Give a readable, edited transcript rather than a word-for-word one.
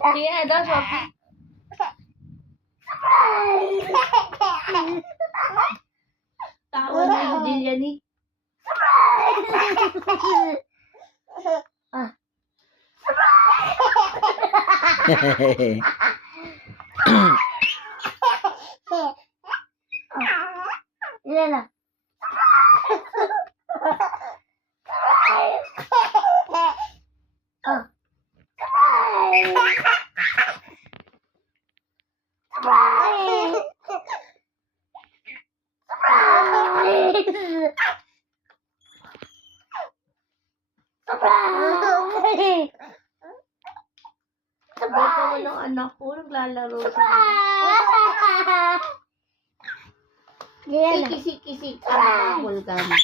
Kaya daw, Sophie. Tawa na yung Jillian eh. Ah. Ilan na? Ah. Sabay ko ng anak ko, naglalaro sila. Kisi-kisi ka, Volcano.